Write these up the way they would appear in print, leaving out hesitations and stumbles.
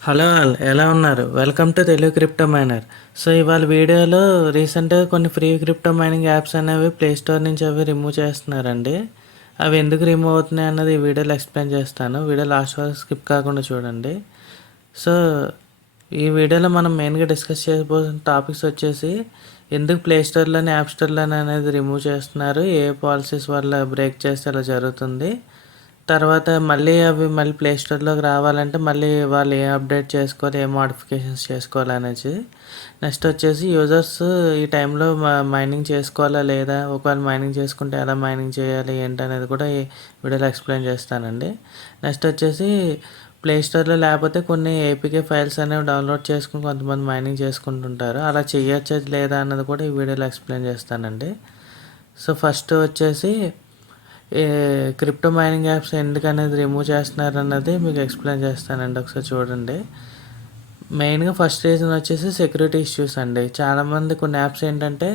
Hello all ఎలా ఉన్నారు? Welcome to Telugu crypto miner. So ఇవాళ వీడియోలో రీసెంట్‌గా కొన్ని ఫ్రీ క్రిప్టో మైనింగ్ యాప్స్ అనేవి ప్లే స్టోర్ నుంచి అవి రిమూవ్ చేస్తున్నారండి. అవి ఎందుకు రిమూవ్ అవుతున్నాయి అన్నది ఈ వీడియోలో ఎక్స్‌ప్లెయిన్ చేస్తాను. వీడియో లాస్ట్ వరకు స్కిప్ కాకుండా చూడండి. సో ఈ వీడియోలో మనం మెయిన్‌గా డిస్కస్ చేయబోతున్న టాపిక్స్ వచ్చేసి ఎందుకు ప్లే స్టోర్‌లోని, యాప్ స్టోర్‌లోని అనేది రిమూవ్ చేస్తున్నారు? ఏ పాలసీస్ వల్ల బ్రేక్ చేస్తే అలా జరుగుతుంది? తర్వాత మళ్ళీ ప్లే స్టోర్‌లోకి రావాలంటే మళ్ళీ వాళ్ళు ఏం అప్డేట్ చేసుకోవాలి, ఏం మోడిఫికేషన్స్ చేసుకోవాలనేసి. నెక్స్ట్ వచ్చేసి యూజర్స్ ఈ టైంలో మైనింగ్ చేసుకోవాలా లేదా? ఒకవేళ మైనింగ్ చేసుకుంటే ఎలా మైనింగ్ చేయాలి ఏంటనేది కూడా ఈ వీడియోలో ఎక్స్‌ప్లెయిన్ చేస్తానండి. నెక్స్ట్ వచ్చేసి ప్లే స్టోర్‌లో లేకపోతే కొన్ని ఏపీకే ఫైల్స్ అనేవి డౌన్లోడ్ చేసుకొని కొంతమంది మైనింగ్ చేసుకుంటుంటారు. అలా చేయొచ్చా లేదా అన్నది కూడా ఈ వీడియోలో ఎక్స్‌ప్లెయిన్ చేస్తానండి. సో ఫస్ట్ వచ్చేసి ఈ క్రిప్టో మైనింగ్ యాప్స్ ఎందుకనేది రిమూవ్ చేస్తున్నారన్నది మీకు ఎక్స్ప్లెయిన్ చేస్తానండి. ఒకసారి చూడండి. మెయిన్‌గా ఫస్ట్ రీజన్ వచ్చేసి సెక్యూరిటీ ఇష్యూస్ అండి. చాలామంది కొన్ని యాప్స్ ఏంటంటే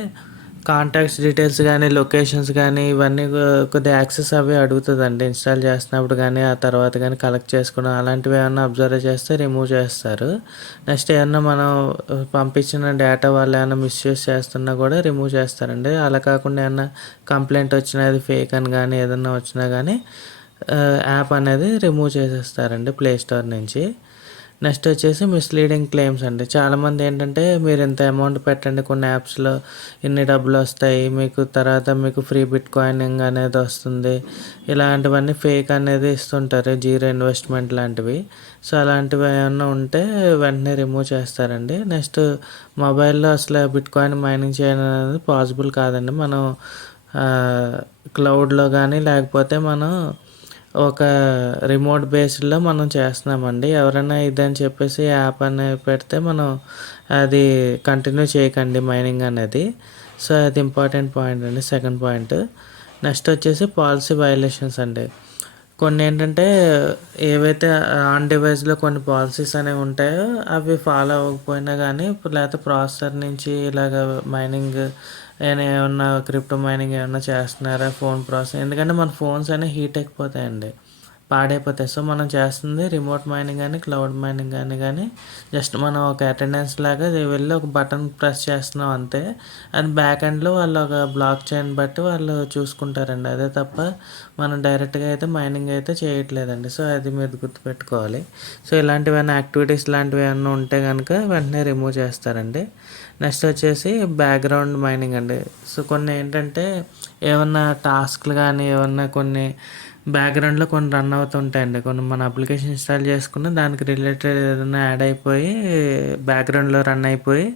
కాంటాక్ట్స్ డీటెయిల్స్ గానీ, లొకేషన్స్ గానీ ఇవన్నీ కొద్దిగా యాక్సెస్ అవి అడుగుతదండి. ఇన్‌స్టాల్ చేస్తున్నప్పుడు గానీ, ఆ తర్వాత గానీ కలెక్ట్ చేసుకోవడం అలాంటివి ఏమన్నా అబ్జర్వ్ చేస్తే రిమూవ్ చేస్తారు. నెక్స్ట్ ఏమన్నా మనం పంపించిన డేటా వాళ్ళు ఏమన్నా మిస్‌యూజ్ చేస్తున్నా కూడా రిమూవ్ చేస్తారండి. అలా కాకుండా ఏమన్నా కంప్లెయింట్ వచ్చినా అది ఫేక్ అని గానీ ఏదన్నా వచ్చినా గానీ యాప్ అనేది రిమూవ్ చేసేస్తారండి ప్లే స్టోర్ నుంచి. నెక్స్ట్ వచ్చేసి మిస్‌లీడింగ్ క్లెయిమ్స్ అండి. చాలామంది ఏంటంటే మీరు ఇంత అమౌంట్ పెట్టండి కొన్ని యాప్స్‌లో ఇన్ని డబ్బులొస్తాయి. మీకు ఫ్రీ బిట్ కాయినింగ్ అనేది వస్తుంది. ఇలాంటివన్నీ ఫేక్ అనేది ఇస్తుంటారు. జీరో ఇన్వెస్ట్‌మెంట్ లాంటివి. సో అలాంటివి ఏమన్నా ఉంటే వెంటనే రిమూవ్ చేస్తారండి. నెక్స్ట్ మొబైల్‌లో అసలు బిట్ కాయిన్ మైనింగ్ చేయడం అనేది పాసిబుల్ కాదండి. మనం క్లౌడ్‌లో గానీ లేకపోతే మనం ఒక రిమోట్ బేస్డ్‌లో మనం చేస్తున్నామండి. ఎవరైనా ఇదని చెప్పేసి యాప్ అనేది పెడితే మనం అది కంటిన్యూ చేయకండి మైనింగ్ అనేది. సో అది ఇంపార్టెంట్ పాయింట్ అండి. Second point. నెక్స్ట్ వచ్చేసి పాలసీ వయలేషన్స్ అండి. కొన్నేంటంటే ఏవైతే ఆన్ డివైస్‌లో కొన్ని పాలసీస్ అనేవి ఉంటాయో అవి ఫాలో అవ్వకపోయినా గానీ లేకపోతే ప్రాసెసర్ నుంచి ఇలాగ మైనింగ్ ఏమన్నా క్రిప్టో మైనింగ్ ఏమన్నా చేస్తున్నారా ఫోన్ ప్రాసెస్ ఎందుకంటే మన ఫోన్స్ అనేవి హీట్ ఎక్కిపోతాయండి. పాడైపోతాయి. సో మనం చేస్తుంది రిమోట్ మైనింగ్ గానీ, క్లౌడ్ మైనింగ్ గానీ జస్ట్ మనం ఒక అటెండెన్స్ లాగా వెళ్ళి ఒక బటన్ ప్రెస్ చేస్తున్నాం అంతే. అది బ్యాక్ ఎండ్‌లో వాళ్ళు ఒక బ్లాక్ చైన్ బట్టి వాళ్ళు చూసుకుంటారండి. అదే తప్ప మనం డైరెక్ట్‌గా అయితే మైనింగ్ అయితే చేయట్లేదండి. సో అది మీరు గుర్తుపెట్టుకోవాలి. సో ఇలాంటివన్నీ యాక్టివిటీస్ లాంటివి ఏమన్నా ఉంటే గనుక వెంటనే రిమూవ్ చేస్తారండి. నెక్స్ట్ వచ్చేసి బ్యాక్‌గ్రౌండ్ మైనింగ్ అండి. సో కొన్ని ఏంటంటే ఏమన్నా టాస్క్‌లు గానీ, ఏమన్నా కొన్ని బ్యాక్‌గ్రౌండ్‌లో కొన్ని రన్ అవుతుంటాయండి. కొన్ని మన అప్లికేషన్ ఇన్‌స్టాల్ చేసుకున్న దానికి రిలేటెడ్ ఏదైనా యాడ్ అయిపోయి బ్యాక్‌గ్రౌండ్‌లో రన్ అయిపోయి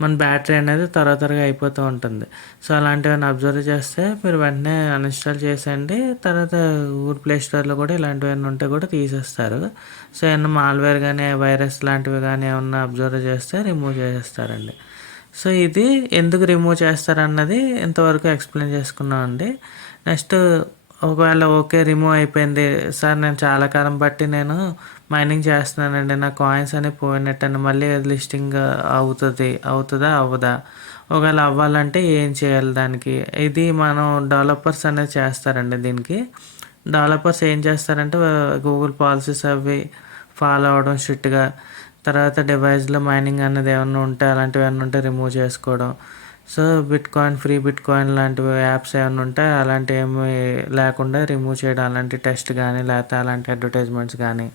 మన బ్యాటరీ అనేది త్వరగా అయిపోతూ ఉంటుంది. సో అలాంటివన్నీ అబ్జర్వ్ చేస్తే మీరు వెంటనే అన్‌ఇన్‌స్టాల్ చేసేయండి. తర్వాత గూగుల్ ప్లే స్టోర్‌లో కూడా ఇలాంటివన్నీ ఉంటే కూడా తీసేస్తారు. సో ఏమన్నా మాల్‌వేర్ గానీ, వైరస్ లాంటివి గానీ ఏమన్నా అబ్జర్వ్ చేస్తే రిమూవ్ చేసేస్తారండి. సో ఇది ఎందుకు రిమూవ్ చేస్తారన్నది ఇంతవరకు ఎక్స్‌ప్లెయిన్ చేసుకున్నామండి. నెక్స్ట్ ఒకవేళ ఓకే రిమూవ్ అయిపోయింది. సార్ నేను చాలా కాలం బట్టి నేను మైనింగ్ చేస్తున్నానండి. నా కాయిన్స్ అనేవి పోయినట్టండి. మళ్ళీ అది లిస్టింగ్ అవుతదా? అవ్వదా? ఒకవేళ అవ్వాలంటే ఏం చేయాలి దానికి? ఇది మనం డెవలపర్స్ అనేది చేస్తారండి దీనికి. డెవలపర్స్ ఏం చేస్తారంటే గూగుల్ పాలసీస్ అవి ఫాలో అవ్వడం స్ట్రిక్ట్‌గా. తర్వాత డివైస్‌లో మైనింగ్ అన్నది ఏమన్నా ఉంటే అలాంటివేమన్నా ఉంటే రిమూవ్ చేసుకోవడం. సో ఫ్రీ బిట్ కాయిన్ లాంటివి యాప్స్ ఏమన్నా ఉంటే అలాంటివేమీ లేకుండా రిమూవ్ చేయడం. అలాంటి టెస్ట్ గానీ లేకపోతే అలాంటి అడ్వర్టైజ్మెంట్స్ గానీ.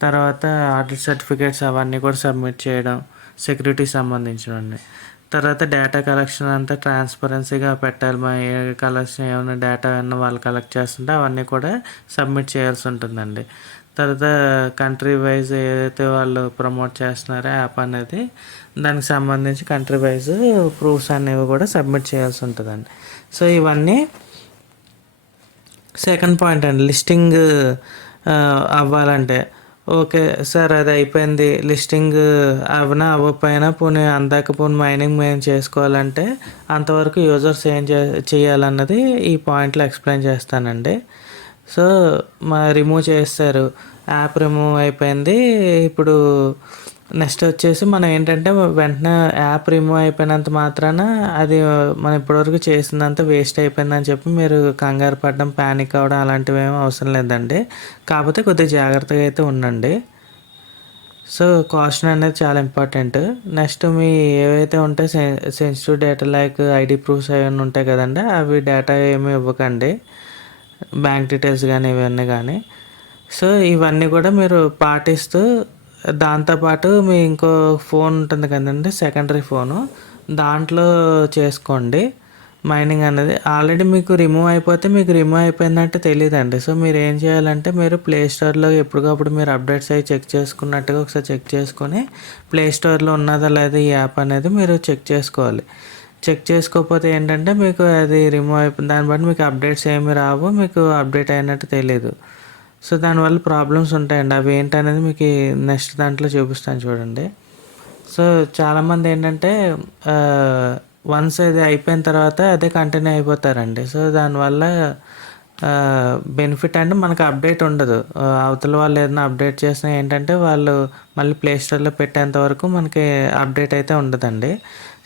తర్వాత ఆడిట్ సర్టిఫికేట్స్ అవన్నీ కూడా సబ్మిట్ చేయడం. సెక్యూరిటీకి సంబంధించినవన్నీ. తర్వాత డేటా కలెక్షన్ అంతా ట్రాన్స్‌పరెన్సీగా పెట్టాలి. ఏ కలెక్షన్ ఏమన్నా డేటా ఏమన్నా వాళ్ళు కలెక్ట్ చేస్తుంటే అవన్నీ కూడా సబ్మిట్ చేయాల్సి ఉంటుందండి. తర్వాత కంట్రీ వైస్ ఏదైతే వాళ్ళు ప్రమోట్ చేస్తున్నారో యాప్ అనేది దానికి సంబంధించి కంట్రీ వైస్ ప్రూఫ్స్ అనేవి కూడా సబ్మిట్ చేయాల్సి ఉంటుందండి. సో ఇవన్నీ సెకండ్ పాయింట్ అండి. లిస్టింగ్ అవ్వాలంటే ఓకే సార్ అది అయిపోయింది. లిస్టింగ్ అవ్వకపోయినా పోనీ అందాక పోనీ మైనింగ్ మేము చేసుకోవాలంటే అంతవరకు యూజర్స్ ఏం చేయాలన్నది ఈ పాయింట్లో ఎక్స్ప్లెయిన్ చేస్తానండి. సో రిమూవ్ చేస్తారు. యాప్ రిమూవ్ అయిపోయింది. ఇప్పుడు నెక్స్ట్ వచ్చేసి మనం ఏంటంటే వెంటనే యాప్ రిమూవ్ అయిపోయినంత మాత్రాన అది మనం ఇప్పటివరకు చేసిందంతా వేస్ట్ అయిపోయిందని చెప్పి మీరు కంగారు పడడం, పానిక్ అవ్వడం అలాంటివి ఏమీ అవసరం లేదండి. కాకపోతే కొద్దిగా జాగ్రత్తగా అయితే ఉండండి. సో, కాషన్ అనేది చాలా ఇంపార్టెంట్. నెక్స్ట్ మీ ఏవైతే ఉంటాయో sensitive data like ID proofs అవన్నీ ఉంటాయి కదండీ! అవి డేటా ఏమి ఇవ్వకండి. బ్యాంక్ డీటెయిల్స్ గానీ, ఇవన్నీ గానీ. సో, ఇవన్నీ కూడా మీరు పాటిస్తూ దాంతో పాటు మీ ఇంకో ఫోన్ ఉంటుంది కదండీ! Secondary phone. దాంట్లో చేసుకోండి మైనింగ్ అనేది. ఆల్రెడీ మీకు రిమూవ్ అయిపోతే మీకు రిమూవ్ అయిపోయిందంటే తెలీదండి. సో, మీరేం చేయాలంటే మీరు ప్లే స్టోర్‌లో ఎప్పటికప్పుడు మీరు అప్డేట్స్ అయి చెక్ చేసుకున్నట్టుగా ఒకసారి చెక్ చేసుకొని, ప్లే స్టోర్‌లో ఉన్నదా లేదా ఈ యాప్ అనేది మీరు చెక్ చేసుకోవాలి. చెక్ చేసుకోకపోతే ఏంటంటే మీకు అది రిమూవ్ అయిపోయింది. దాన్ని బట్టి మీకు అప్డేట్స్ ఏమి రావు. మీకు అప్డేట్ అయినట్టు తెలీదు. సో, దానివల్ల ప్రాబ్లమ్స్ ఉంటాయండి. అవి ఏంటనేది మీకు నెక్స్ట్ దాంట్లో చూపిస్తాను చూడండి. సో, చాలామంది ఏంటంటే వన్స్ ఇది అయిపోయిన తర్వాత అదే కంటిన్యూ అయిపోతారండి. సో, దానివల్ల బెనిఫిట్ అంటే మనకు అప్డేట్ ఉండదు. అవతల వాళ్ళు ఏదైనా అప్డేట్ చేసినా ఏంటంటే వాళ్ళు మళ్ళీ ప్లే స్టోర్‌లో పెట్టేంత వరకు మనకి అప్డేట్ అయితే ఉండదండి.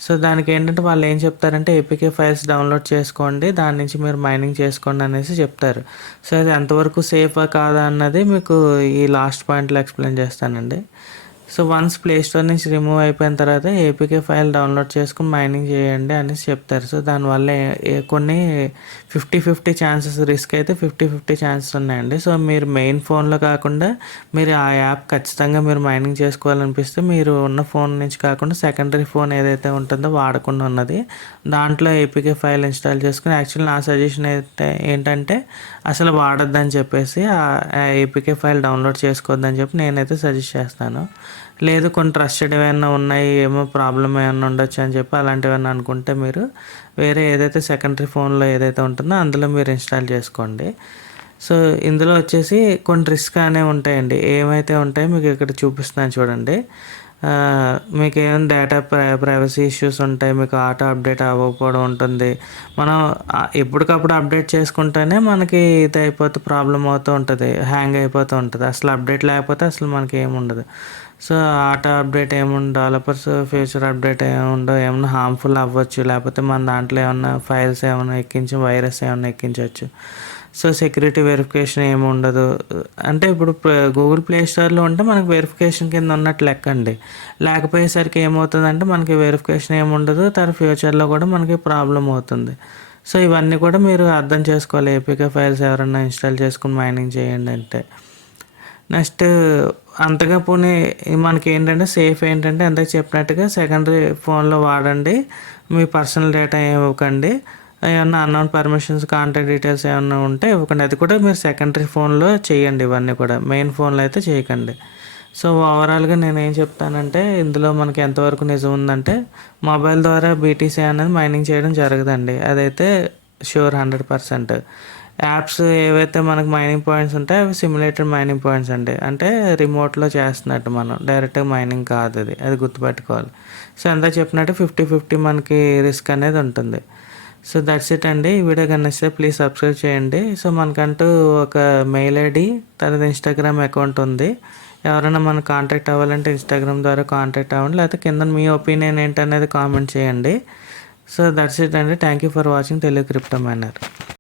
సో, దానికేంటంటే వాళ్ళు ఏం చెప్తారంటే ఏపీకే ఫైల్స్ డౌన్లోడ్ చేసుకోండి. దాని నుంచి మీరు మైనింగ్ చేసుకోండి అనేసి చెప్తారు. సో, అది ఎంతవరకు సేఫా కాదా అన్నది మీకు ఈ లాస్ట్ పాయింట్‌లో ఎక్స్‌ప్లెయిన్ చేస్తానండి. సో, వన్స్ ప్లే స్టోర్ నుంచి రిమూవ్ అయిపోయిన తర్వాత ఏపీకే ఫైల్ డౌన్లోడ్ చేసుకొని మైనింగ్ చేయండి అనేసి చెప్తారు. సో, దానివల్ల కొన్ని 50-50 ఛాన్సెస్ రిస్క్ అయితే 50-50 ఛాన్సెస్ ఉన్నాయండి. సో, మీరు మెయిన్ ఫోన్‌లో కాకుండా మీరు ఆ యాప్ ఖచ్చితంగా మీరు మైనింగ్ చేసుకోవాలనిపిస్తే మీరు ఉన్న ఫోన్ నుంచి కాకుండా సెకండరీ ఫోన్ ఏదైతే ఉంటుందో వాడకుండా ఉన్నది దాంట్లో ఏపీకే ఫైల్ ఇన్‌స్టాల్ చేసుకొని యాక్చువల్లీ నా సజెషన్ అయితే ఏంటంటే అసలు వాడొద్దని చెప్పేసి ఆ ఏపీకే ఫైల్ డౌన్లోడ్ చేసుకోవద్దని చెప్పి నేనైతే సజెస్ట్ చేస్తాను. లేదు కొన్ని ట్రస్టెడ్ ఏమైనా ఉన్నాయి ఏమో ప్రాబ్లమ్ ఏమన్నా ఉండొచ్చు అని చెప్పి అలాంటివన్నీ అనుకుంటే మీరు వేరే ఏదైతే సెకండరీ ఫోన్‌లో ఏదైతే ఉంటుందో అందులో మీరు ఇన్‌స్టాల్ చేసుకోండి. సో, ఇందులో వచ్చేసి కొన్ని రిస్క్ అనేవి ఉంటాయండి. ఏమైతే ఉంటాయో మీకు ఇక్కడ చూపిస్తున్నాను చూడండి. మీకేమైనా డేటా ప్రైవసీ ఇష్యూస్ ఉంటాయి. మీకు ఆటో అప్డేట్ అవ్వకపోవడం ఉంటుంది. మనం ఎప్పటికప్పుడు అప్డేట్ చేసుకుంటేనే మనకి ఇది అయిపోతే ప్రాబ్లమ్ అవుతూ ఉంటది. హ్యాంగ్ అయిపోతూ ఉంటది. అసలు అప్డేట్ లేకపోతే అసలు మనకేముండదు. So, auto update developers future update ఏముండవు. ఏమన్నా హార్మ్‌ఫుల్ అవ్వచ్చు. లేకపోతే మన దాంట్లో ఏమన్నా ఫైల్స్ ఏమన్నా ఎక్కించి వైరస్ ఏమన్నా ఎక్కించొచ్చు. సో, సెక్యూరిటీ వెరిఫికేషన్ ఏముండదు. అంటే ఇప్పుడు గూగుల్ ప్లే స్టోర్‌లో ఉంటే మనకు వెరిఫికేషన్ కింద ఉన్నట్టు లెక్కండి. లేకపోయేసరికి ఏమవుతుందంటే మనకి వెరిఫికేషన్ ఏముండదు. ఫ్యూచర్‌లో కూడా మనకి ప్రాబ్లమ్ అవుతుంది. సో, ఇవన్నీ కూడా మీరు అర్థం చేసుకోవాలి. ఏపీకే ఫైల్స్ ఎవరన్నా ఇన్‌స్టాల్ చేసుకొని మైనింగ్ చేయండి అంటే. నెక్స్ట్ అంతగా పోనీ మనకేంటంటే సేఫ్ ఏంటంటే ఇందాక చెప్పినట్టుగా సెకండరీ ఫోన్‌లో వాడండి. మీ పర్సనల్ డేటా ఏమి ఇవ్వకండి. ఏమన్నా అన్నోన్ పర్మిషన్స్, కాంటాక్ట్ డీటెయిల్స్ ఏమన్నా ఉంటే ఇవ్వకండి. అది కూడా మీరు సెకండరీ ఫోన్‌లో చేయండి ఇవన్నీ కూడా. మెయిన్ ఫోన్‌లో అయితే చేయకండి. సో, ఓవరాల్‌గా నేనేం చెప్తానంటే ఇందులో మనకి ఎంతవరకు నిజం ఉందంటే మొబైల్ ద్వారా బీటీసీ అనేది మైనింగ్ చేయడం జరగదండి. అదైతే ష్యూర్ 100%. యాప్స్ ఏవైతే మనకు మైనింగ్ పాయింట్స్ ఉంటాయో అవి సిమ్యులేటెడ్ మైనింగ్ పాయింట్స్ అండి. అంటే రిమోట్‌లో చేస్తున్నట్టు మనం. డైరెక్ట్‌గా మైనింగ్ కాదది. అది గుర్తుపెట్టుకోవాలి. సో, ఇందాక చెప్పినట్టు 50-50 మనకి రిస్క్ అనేది ఉంటుంది. సో, దట్స్ ఇట్ అండి. ఈ వీడియో కనుక నచ్చితే ప్లీజ్ సబ్స్క్రైబ్ చేయండి. సో, మనకంటూ ఒక మెయిల్ ఐడీ తర్వాత ఇన్‌స్టాగ్రామ్ అకౌంట్ ఉంది. ఎవరైనా మనకు కాంటాక్ట్ అవ్వాలంటే ఇన్‌స్టాగ్రామ్ ద్వారా కాంటాక్ట్ అవ్వండి. లేకపోతే కింద మీ ఒపీనియన్ ఏంటనేది కామెంట్ చేయండి. సో, దట్స్ ఇట్ అండి. Thank you for watching Telugu crypto minor.